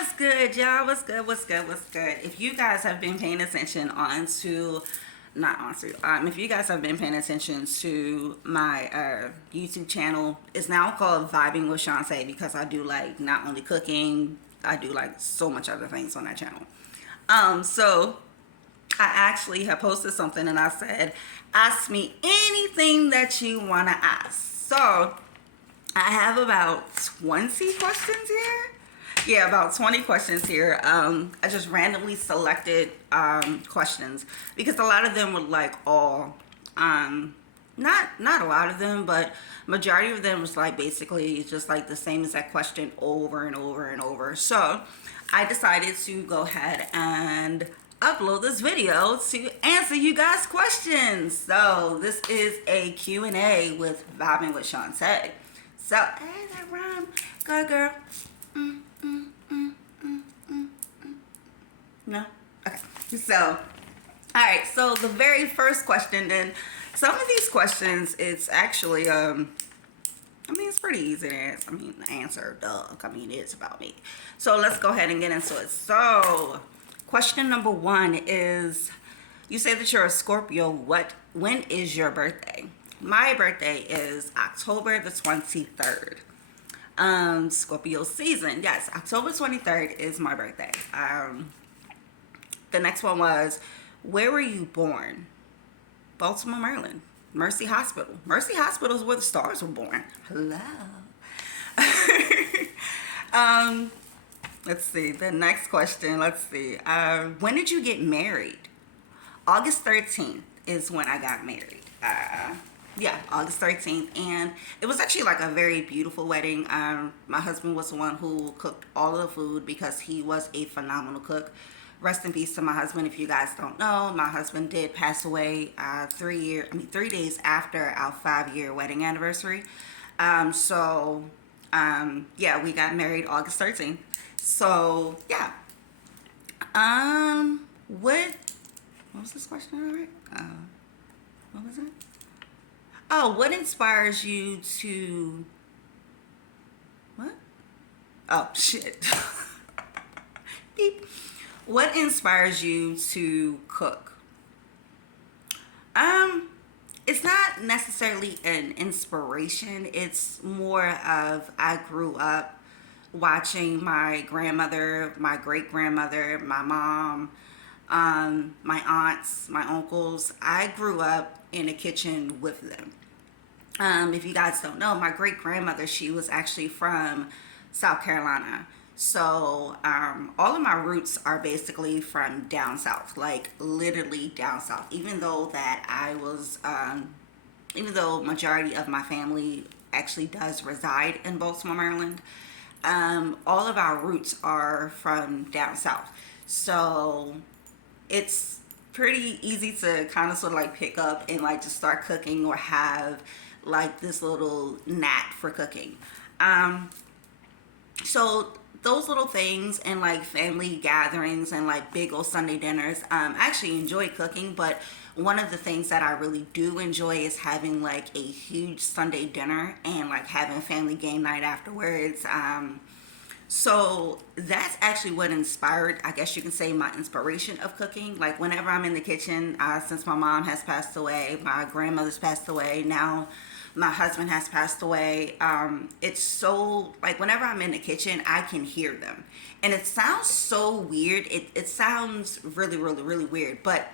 What's good, y'all? What's good? What's good? What's good? If you guys have been paying attention if you guys have been paying attention to my YouTube channel, it's now called Vibing with Chante because I do like not only cooking, I do like so much other things on that channel. So I actually have posted something and I said, ask me anything that you want to ask. So I have about 20 questions here. Yeah, about 20 questions here. I just randomly selected questions because a lot of them were like all, not a lot of them, but majority of them was like basically just like the same exact question over and over and over. So I decided to go ahead and upload this video to answer you guys' questions. So this is a Q&A with Vibing with Chante. So, hey, that rhyme. Good girl. No? Okay. So, all right. So the very first question, then some of these questions, it's actually, it's pretty easy to answer. Answer, duh. It's about me. So let's go ahead and get into it. So, question number 1 is, you say that you're a Scorpio. When is your birthday? My birthday is October the 23rd. Scorpio season. Yes, October 23rd is my birthday. The next one was, where were you born? Baltimore, Maryland. Mercy Hospital. Mercy Hospital is where the stars were born. Hello. Let's see. The next question. Let's see. When did you get married? August 13th is when I got married. Yeah, August 13th. And it was actually like a very beautiful wedding. My husband was the one who cooked all of the food because he was a phenomenal cook. Rest in peace to my husband. If you guys don't know, my husband did pass away 3 days after our 5-year wedding anniversary. Yeah, we got married August 13th. So yeah. What was this question? All right. What was it? Oh, what inspires you to... What? Oh, shit. Beep. What inspires you to cook? It's not necessarily an inspiration. It's more of, I grew up watching my grandmother, my great-grandmother, my mom, my aunts, my uncles. I grew up in a kitchen with them. If you guys don't know, my great-grandmother, she was actually from South Carolina. So all of my roots are basically from down south, like literally down south. Even though majority of my family actually does reside in Baltimore, Maryland, all of our roots are from down south. So it's pretty easy to kind of sort of like pick up and like just start cooking or have like this little knack for cooking. So those little things and like family gatherings and like big old Sunday dinners, I actually enjoy cooking, but one of the things that I really do enjoy is having like a huge Sunday dinner and like having family game night afterwards. So that's actually what inspired, I guess you can say, my inspiration of cooking. Like whenever I'm in the kitchen, since my mom has passed away, my grandmother's passed away, now my husband has passed away. It's so, like whenever I'm in the kitchen, I can hear them. And it sounds so weird. It sounds really, really, really weird. But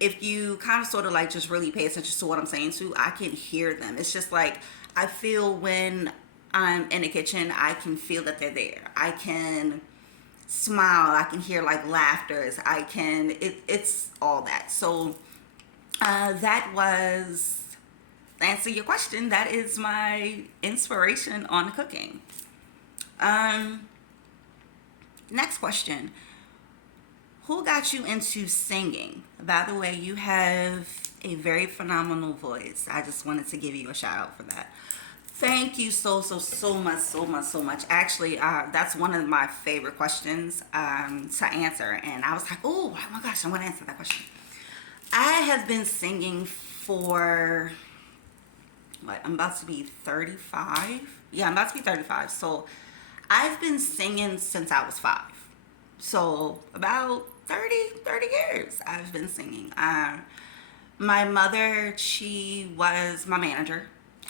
if you kind of sort of like just really pay attention to what I'm saying too, I can hear them. It's just like, I feel when I'm in the kitchen, I can feel that they're there. I can smile. I can hear like laughters. It's all that. So that was, to answer your question, that is my inspiration on cooking. Next question. Who got you into singing? By the way, you have a very phenomenal voice. I just wanted to give you a shout out for that. Thank you so much. Actually, that's one of my favorite questions to answer. And I was like, oh my gosh, I want to answer that question. I have been singing for, I'm about to be 35. Yeah, I'm about to be 35. So I've been singing since I was 5. So about 30 years I've been singing. My mother, she was my manager.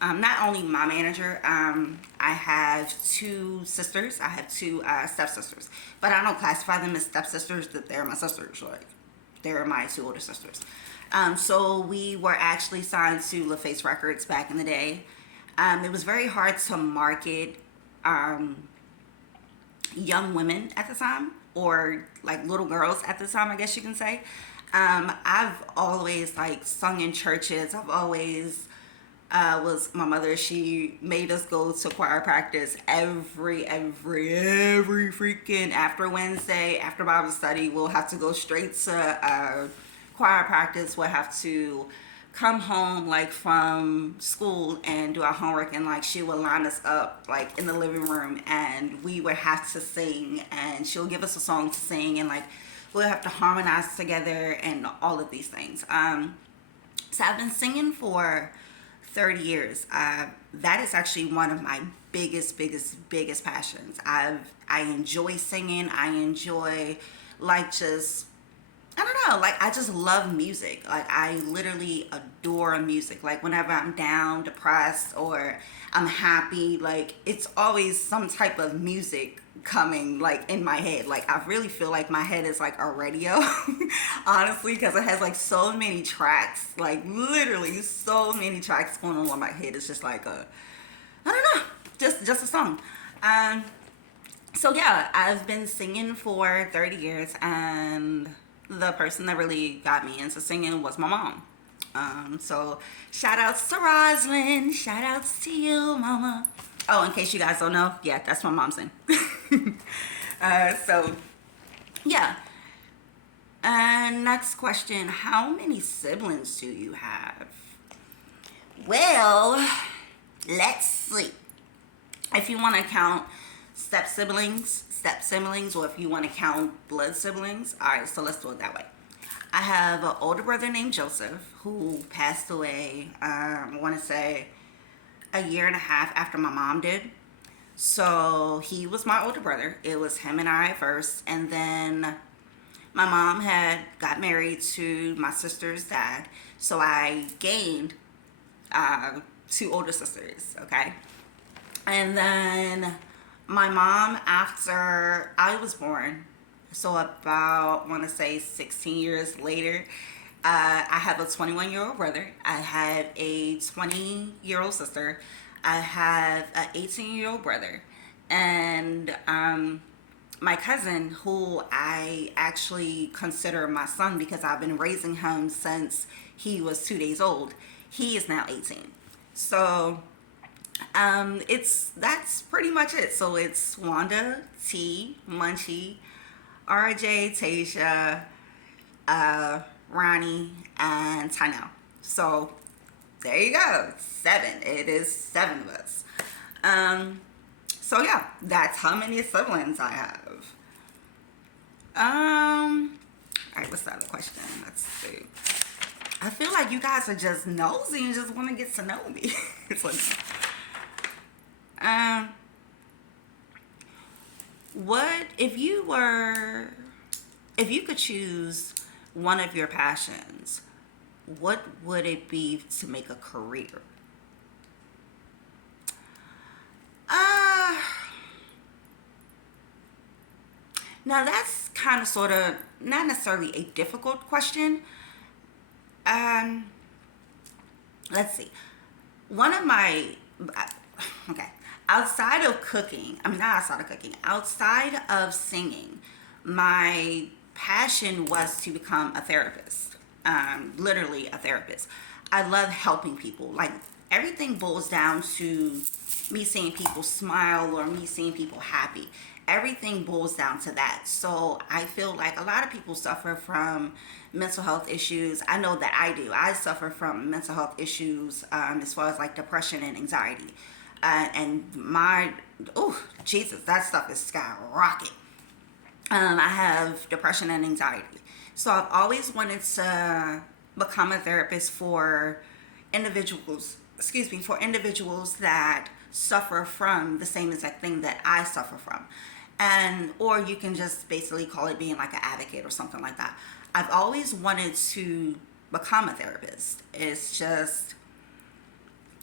Not only my manager, I have two sisters. I have two stepsisters, but I don't classify them as stepsisters. That they're my sisters. Like they're my two older sisters. So we were actually signed to LaFace Records back in the day. It was very hard to market um, young women at the time, or like little girls at the time, I guess you can say. I've always like sung in churches. I've always was my mother. She made us go to choir practice every freaking after Wednesday after Bible study. We'll have to go straight to choir practice. We'll have to come home like from school and do our homework, and like she would line us up like in the living room and we would have to sing, and she'll give us a song to sing, and like we'll have to harmonize together and all of these things. So I've been singing for 30 years. That is actually one of my biggest passions. I enjoy singing. I enjoy like just I don't know, like I just love music. Like I literally adore music. Like whenever I'm down, depressed, or I'm happy, like it's always some type of music coming like in my head. Like I really feel like my head is like a radio, honestly, because it has like so many tracks, like literally so many tracks going on in my head. It's just like I don't know, just a song. Um, so yeah, I've been singing for 30 years, and the person that really got me into singing was my mom. So shout outs to Roslyn, shout outs to you, mama. Oh, in case you guys don't know, yeah, that's my mom's name. So yeah. And next question, how many siblings do you have? Well, let's see. If you want to count step siblings, or if you want to count blood siblings. All right, so let's do it that way. I have an older brother named Joseph who passed away, I want to say a year and a half after my mom did. So he was my older brother. It was him and I first, and then my mom had got married to my sister's dad. So I gained two older sisters, okay? And then my mom, after I was born, so about, I want to say 16 years later, I have a 21-year-old brother. I have a 20-year-old sister. I have an 18-year-old brother. And my cousin, who I actually consider my son because I've been raising him since he was 2 days old, he is now 18. So that's pretty much it. So it's Wanda, T, Munchie, RJ, Tasha, Ronnie, and Tynell. So there you go. 7. It is 7 of us. So yeah, that's how many siblings I have. All right, what's the other question? Let's see. I feel like you guys are just nosy and just want to get to know me. It's like, what if you could choose one of your passions, what would it be to make a career? Uh, Now that's kind of sort of not necessarily a difficult question. Um, let's see. One of my okay, outside of cooking, I mean not outside of cooking, outside of singing, my passion was to become a therapist. Literally a therapist. I love helping people. Like everything boils down to me seeing people smile or me seeing people happy. Everything boils down to that. So I feel like a lot of people suffer from mental health issues. I know that I do. I suffer from mental health issues as far as like depression and anxiety. And my, oh, Jesus, that stuff is skyrocket. I have depression and anxiety. So I've always wanted to become a therapist for individuals that suffer from the same exact thing that I suffer from. And or you can just basically call it being like an advocate or something like that. I've always wanted to become a therapist. It's just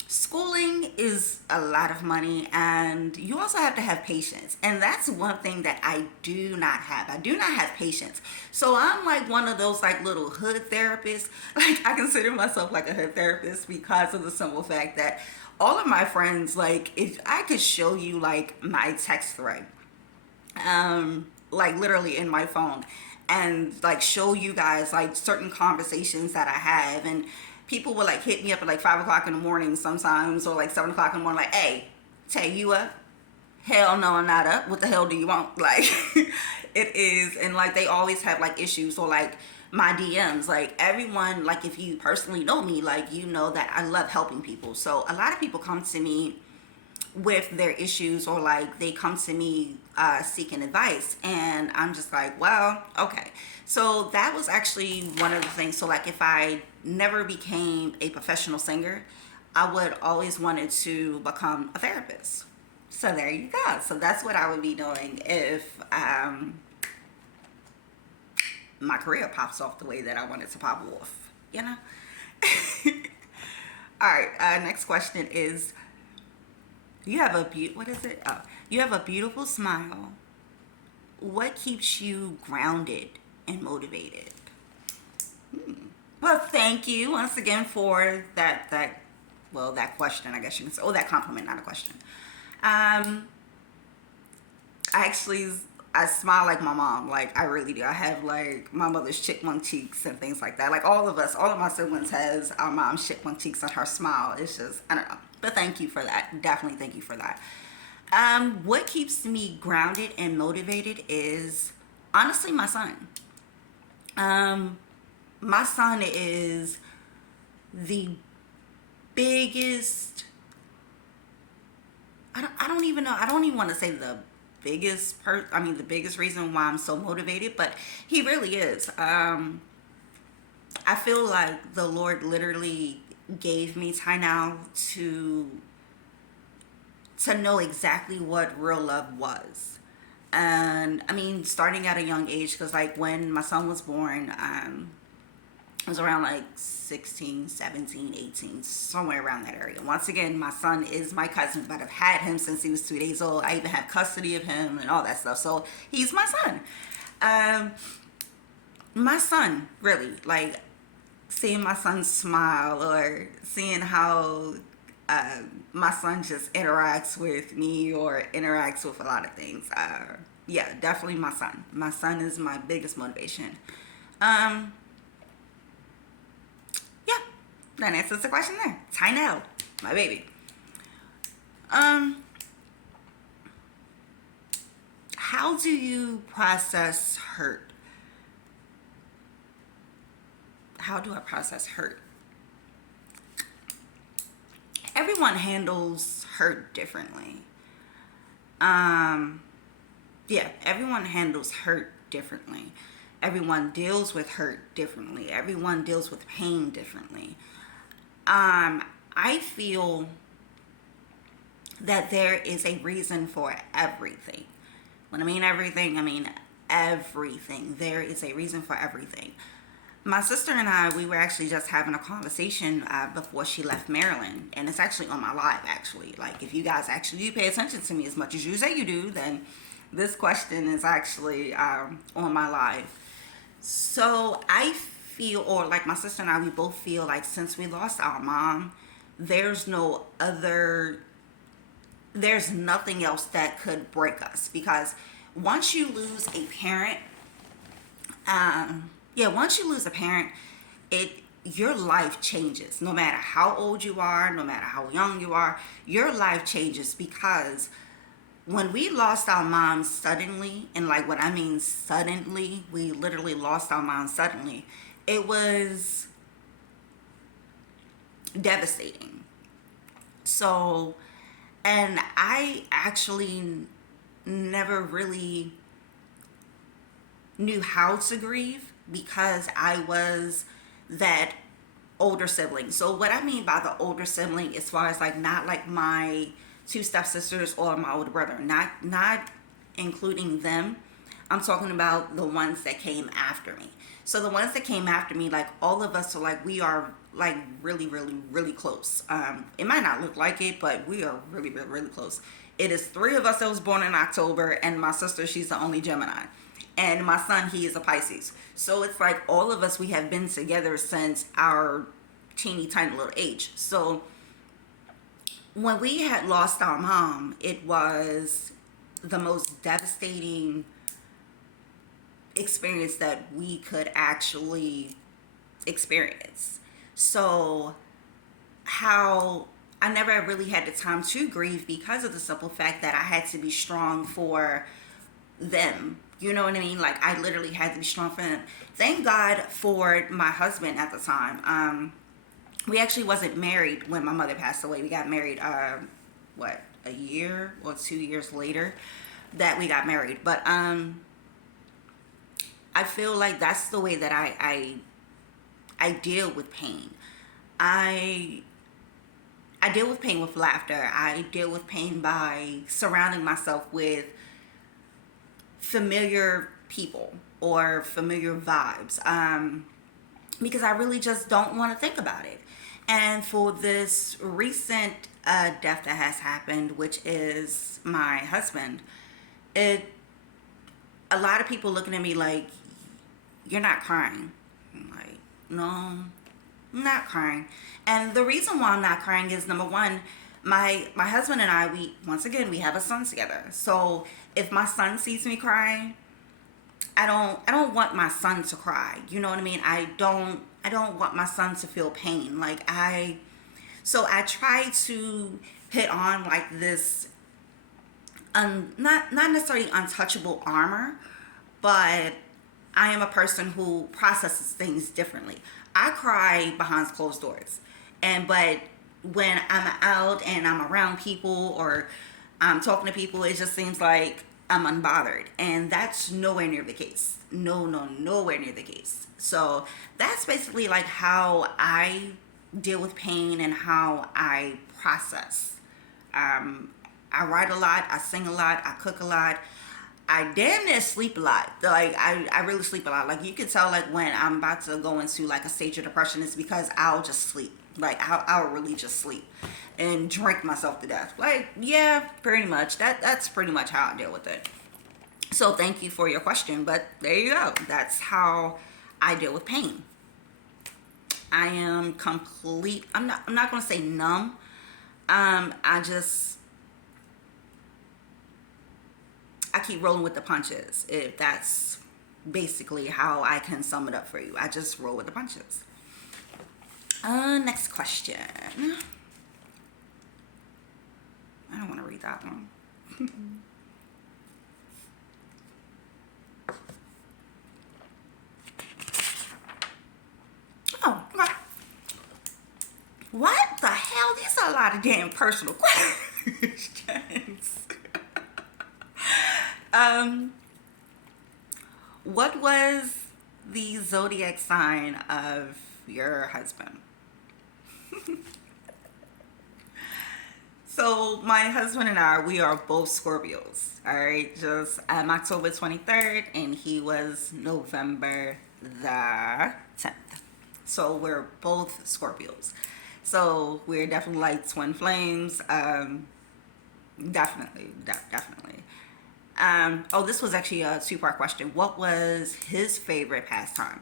schooling is a lot of money, and you also have to have patience, and that's one thing that I do not have. I do not have patience. So I'm like one of those like little hood therapists. Like I consider myself like a hood therapist because of the simple fact that all of my friends, like if I could show you like my text thread, like literally in my phone, and like show you guys like certain conversations that I have, and people will like hit me up at like 5 o'clock in the morning sometimes, or like 7 o'clock in the morning, like, hey, Tay, you up? Hell no, I'm not up. What the hell do you want? Like it is. And like they always have like issues, or like my DMs, like everyone, like if you personally know me, like you know that I love helping people. So a lot of people come to me with their issues, or like they come to me seeking advice, and I'm just like, well, okay. So that was actually one of the things. So like if I never became a professional singer, I would always wanted to become a therapist. So there you go. So that's what I would be doing if my career pops off the way that I want it to pop off, you know. All right, next question is, you have a what is it? Oh, you have a beautiful smile. What keeps you grounded and motivated? Well, thank you once again for that question, I guess you can say. Oh, that compliment, not a question. I actually, I smile like my mom. Like I really do. I have like my mother's chipmunk cheeks and things like that. Like all of my siblings has our mom's chipmunk cheeks and her smile. It's just, I don't know. But thank you for that. Definitely thank you for that. What keeps me grounded and motivated is honestly my son. My son is the biggest, I don't even know, I don't even want to say the the biggest reason why I'm so motivated, but he really is. I feel like the Lord literally gave me time now to know exactly what real love was. And I mean, starting at a young age, because like when my son was born, it was around like 16, 17, 18, somewhere around that area. Once again, my son is my cousin, but I've had him since he was 2 days old. I even have custody of him and all that stuff. So he's my son. My son, really, like seeing my son smile, or seeing how my son just interacts with me or interacts with a lot of things. Yeah, definitely my son. My son is my biggest motivation. Yeah, that answers the question there. Tynell, my baby. How do you process hurt? How do I process hurt? Everyone handles hurt differently. Yeah, everyone handles hurt differently. Everyone deals with hurt differently. Everyone deals with pain differently. I feel that there is a reason for everything. When I mean everything, I mean everything. There is a reason for everything. My sister and I, we were actually just having a conversation before she left Maryland, and it's actually on my live. Actually, like if you guys actually do pay attention to me as much as you say you do, then this question is actually on my live. So I feel, or like my sister and I, we both feel like since we lost our mom, there's no other, there's nothing else that could break us, because once you lose a parent, once you lose a parent, it your life changes. No matter how old you are, no matter how young you are, your life changes, because when we lost our mom suddenly, and like what I mean suddenly, we literally lost our mom suddenly, it was devastating. So, and I actually never really knew how to grieve, because I was that older sibling. So what I mean by the older sibling, as far as like not like my two stepsisters or my older brother, not including them, I'm talking about the ones that came after me. So the ones that came after me, like all of us are like, we are like really, really, really close. It might not look like it, but we are really, really, really close. It is three of us that was born in October, and my sister, she's the only Gemini. And my son, he is a Pisces. So it's like all of us, we have been together since our teeny tiny little age. So when we had lost our mom, it was the most devastating experience that we could actually experience. So how I never really had the time to grieve because of the simple fact that I had to be strong for them. You know what I mean? Like I literally had to be strong for them. Thank God for my husband at the time. We actually wasn't married when my mother passed away. We got married a year or 2 years later that we got married. But I feel like that's the way that I deal with pain. I deal with pain with laughter. I deal with pain by surrounding myself with familiar people or familiar vibes, because I really just don't want to think about it. And for this recent death that has happened, which is my husband, a lot of people looking at me like, you're not crying. I'm like, no, I'm not crying. And the reason why I'm not crying is, number one, my husband and I, we have a son together. So if my son sees me crying, I don't want my son to cry. You know what I mean? I don't want my son to feel pain. So I try to put on like this not necessarily untouchable armor, but I am a person who processes things differently. I cry behind closed doors. But when I'm out and I'm around people or I'm talking to people, it just seems like I'm unbothered. And that's nowhere near the case. Nowhere near the case. So that's basically like how I deal with pain and how I process. I write a lot, I sing a lot, I cook a lot. I damn near sleep a lot. Like I really sleep a lot. Like you can tell like when I'm about to go into like a stage of depression, it's because I'll just sleep. Like I'll really just sleep and drink myself to death. Like, yeah, pretty much. That's pretty much how I deal with it. So thank you for your question, but there you go. That's how I deal with pain. I am I'm not gonna say numb. I keep rolling with the punches. If that's basically how I can sum it up for you. I just roll with the punches. Next question. I don't want to read that one. Oh, okay. What the hell? These are a lot of damn personal questions. What was the zodiac sign of your husband? So my husband and I, we are both Scorpios. All right, just I'm October 23rd, and he was November the 10th. So we're both Scorpios. So we're definitely like twin flames. Definitely. This was actually a two-part question. What was his favorite pastime?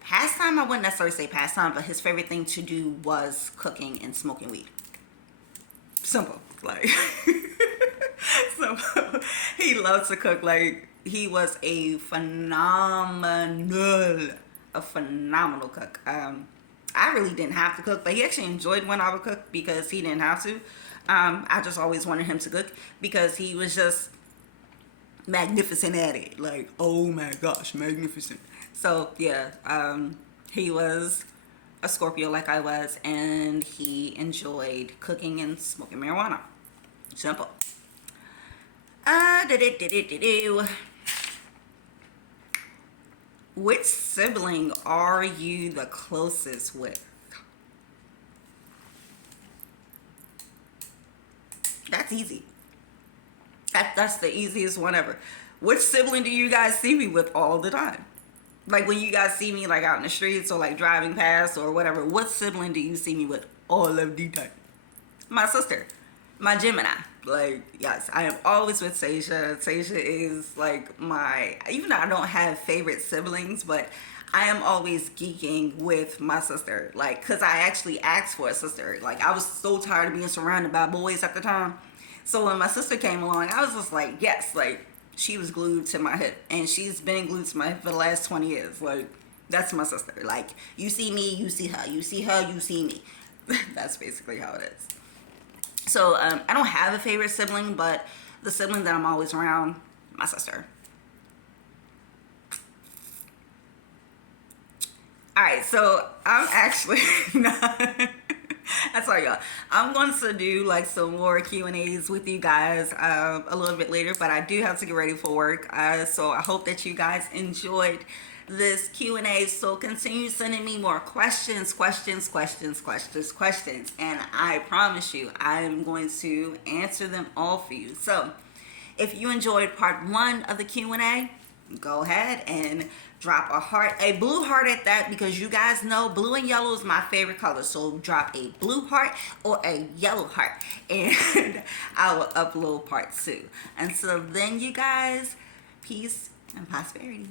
Pastime, I wouldn't necessarily say pastime, but his favorite thing to do was cooking and smoking weed. Simple. Like, simple. He loves to cook. Like, he was a phenomenal cook. I really didn't have to cook, but he actually enjoyed when I would cook because he didn't have to. I just always wanted him to cook because he was just magnificent at it. Like, oh my gosh, magnificent. So yeah, he was a Scorpio like I was, and he enjoyed cooking and smoking marijuana. Simple. Which sibling are you the closest with? That's easy. That's the easiest one ever. Which sibling do you guys see me with all the time? Like when you guys see me like out in the streets or like driving past or whatever, what sibling do you see me with all of the time? My sister, my Gemini. Like, yes, I am always with Tasia. Tasia is like my, even though I don't have favorite siblings, but I am always geeking with my sister. Like, cause I actually asked for a sister. Like, I was so tired of being surrounded by boys at the time. So when my sister came along, I was just like, yes, like she was glued to my hip, and she's been glued to my hip for the last 20 years. Like, that's my sister. Like, you see me, you see her. You see her, you see me. That's basically how it is. So I don't have a favorite sibling, but the sibling that I'm always around, my sister. All right, so I'm actually not. That's all, y'all. I'm going to do like some more Q&As with you guys a little bit later, but I do have to get ready for work. So I hope that you guys enjoyed this Q&A. So continue sending me more questions, and I promise you I am going to answer them all for you. So if you enjoyed part 1 of the Q&A, go ahead and drop a heart, a blue heart at that, because you guys know blue and yellow is my favorite color. So drop a blue heart or a yellow heart, and I will upload part 2. Until then, you guys, peace and prosperity.